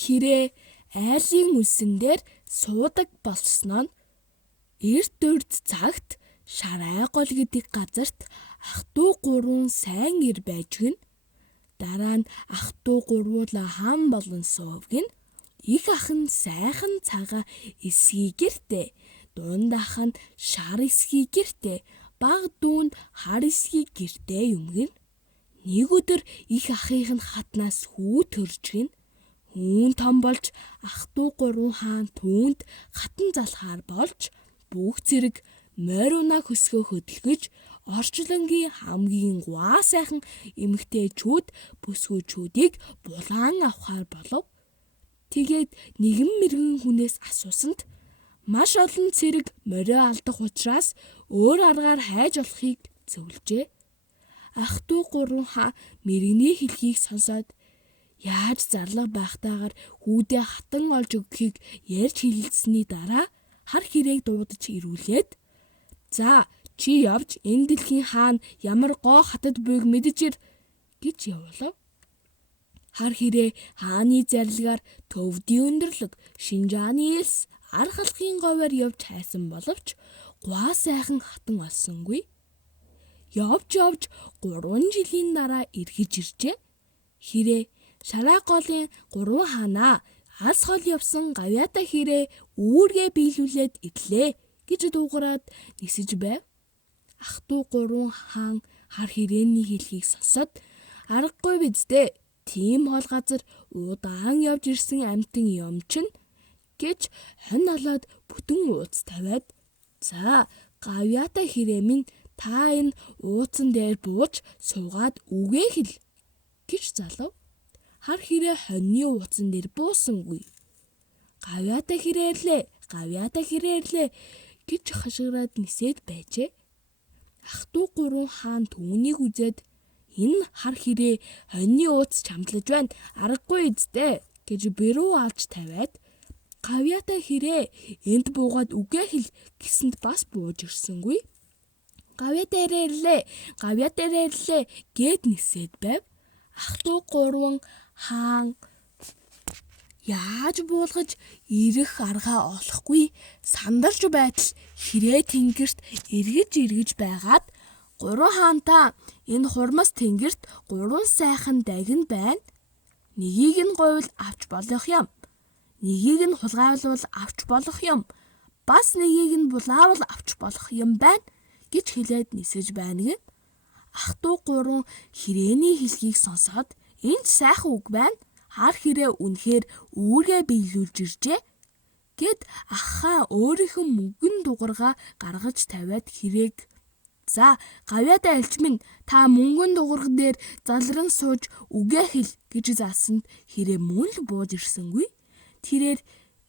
Хэрэг айлын үлсэн дээр суудаг болсноо нь эрт урд цагт Шарай гол гэдэг газарт ах トゥ гурван сайн ир байж гэн. Дараа нь ах トゥ гурвуулаа хаан болон сувг нь их ах нь сайхан цагаан эсгий гэртээ, дунд ах нь шар эсгий гэртээ, баг дүүнд хар эсгий гэртээ юм гэн. Нэг өдөр их ахын нь хатнаас хүү төрж гэн. Хүүн том болж ах トゥ гурван хаан түүнд хатан залхаар болж бүх зэрэг морь унаа хөсгөө хөдөлгөж орчлонгийн хамгийн гуай сайхан эмэгтэйчүүд бүсгүүчүүдийг булаан авахар болов. Тэгээд нэгэн мэргэн хүнээс асуусанд маш олон цэрэг морио алдах учраас өөр аргаар хайж болохыг зөвлөжээ. Ах トゥ гурван хаан мэргэний хэлхийг сонсоод яаж зарлага байхтайгаар хүүдээ хатан олж өгөхийг ярьж хэлэлцсэний дараа хар хэрээг дуудаж ирүүлээд "За, чи явж энэ дэлхийн хаан ямар гоо хатад буйг мэдэж ир" гэж явуулав. Хар хэрэг хааны зарилгаар төвдийн өндөрлөг, Шинжааны элс, арга халахын говьор явж хайсан боловч гуай сайхан хатан олсонгүй. Явж 3 жилийн дараа эргэж иржээ. Хэрэг Шарай голын 3 хаанаа алс хол явсан гавьяатай хэрэг үүргээ биелүүлээд ирлээ гэж дуугараад нисэж байв. Ах トゥ гурван хаан хар хэрээний хэлхийг сонсоод "Аргагүй биз дээ. Тийм хол газар удаан явж ирсэн амтэн юм чинь" гэж хонь олоод бүтэн ууц тавиад "За, гавьяатай хэрэг минь та энэ ууцан дээр бууж суугаад үгээ хэл" гэж залав. Хар хэрэг хоньны ууцан дээр буусангүй. "Гавьяатай хэрэг ирлээ" гэж хашгираад нисээд байжээ. Ах トゥ гурван хаан түүнийг үзээд "Энэ хар хэрэг хоньны ууц чамдлаж байна. Аргагүй эзтэй" гэж бэрүү алж тавиад "Гавьяатай хэрэг энд буугаад үгээ хэл" гэсэнд бас бууж ирсэнгүй. "Гавьяатай ирлээ" гэд нисээд байв. Ах トゥ гурван хаан яаж буулгаж ирэх аргаа олохгүй сандарч байтал хэрэг тэнгэрт эргэж байгаад "Гурван хаантаа энэ хурмас тэнгэрт 3 сайхан дагин байна. Нэгийг нь говьл авч болох юм. Нэгийг нь хулгайлуул авч болох юм. Бас нэгийг нь булаавал авч болох юм байна" гэж хэлээд нисэж байна гэн. Ах トゥ гурван хэрээний хэлхийг сонсоод "Энд сайхан үг байна. Хар хэрэг үнэхээр үүргээ биелүүлж иржээ" гэд ахаа өөрийнхөө мөнгөн дугаргаа гаргаж тавиад хэрэг "За, гавьяатай элч минь та мөнгөн дугарга дээр залран сууж үгээ хэл" гэж заасанд хэрэг мөн л бууж ирсэнгүй. Тэрээр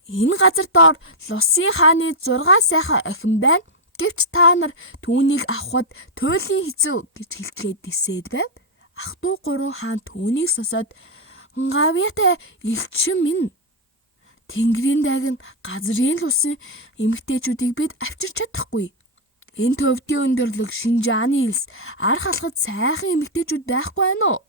"Энэ газар доор Лусын хааны 6 сайхан охин байна. Гэвч та нар түүнийг авахд туйлын хэцүү" гэж хэлчихэд нисээд байв. Ах トゥ гурван хаан түүнийг сонсоод "Гавьяатай элчин минь, Тэнгэрийн дайганд газрын лусын эмэгтэйчүүдийг бид авчирч чадахгүй. Энэ төвдийн өндөрлөг, Шинжааны элс, арга халахад сайхан эмэгтэйчүүд байхгүй байна уу?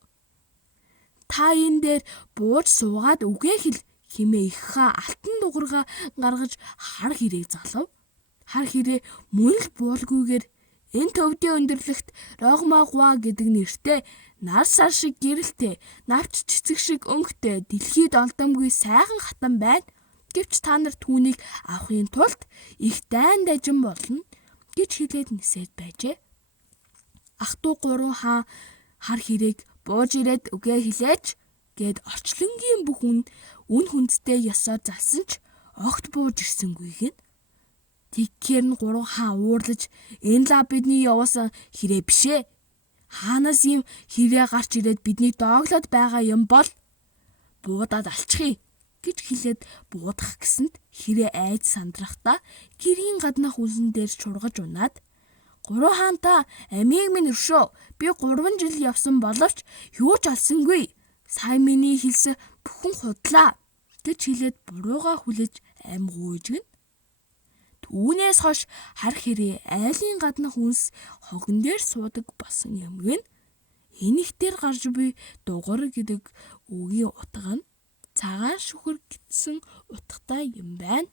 Та энэ дээр бууж суугаад үгээ хэл" хэмээн их хаан алтан дугаргаа гаргаж хар хэрэг залав. Хар хэрэг мөн л буулгүйгээр "Энэ төвдийн өндөрлөгт Рогмагва гэдэг нэртэй нар сар шиг гэрэлтэй, навч цэцэг шиг өнгөтэй, дэлхийд олдомгүй сайхан хатан байна. Гэвч та нар түүнийг авахын тулд их дайн дажин болно" гэж хэлээд нисээд байжээ. Ах トゥ гурван хаан хар хэрэг бууж ирээд үгээ хэлээч гэд орчлонгийн бүх үн хүндтэй ёсоор залсан ч огт бууж ирсэнгүй гэн. Тэгэхээр нь 3 хаан уурлаж "Энэ лав бидний явуулсан хэрэг биш ээ. Хаанаас ийм хэрэг гарч ирээд биднийг дооглоод байгаа юм бол буудаад алчихъя" гэж хэлээд буудах гэсэнд хэрэг айж сандрахтаа гэрийн гаднах үлэн дээр чургаж унаад "3 хаантаа амийг минь өршөө. Би 3 жил явсан боловч юу ч олсонгүй. Сая миний хэлсэн бүхэн худлаа" гэж хэлээд бурууга хүлээж ам гуйж гэн. Түүнээс хойш хар хэрэг айлын гаднах үнс хогон дээр суудаг болсон юм гэн. Энэ ихтер гарч буй дугар гэдэг үгийн утга нь цагаан шүхэр гитсэн утгатай юм байна.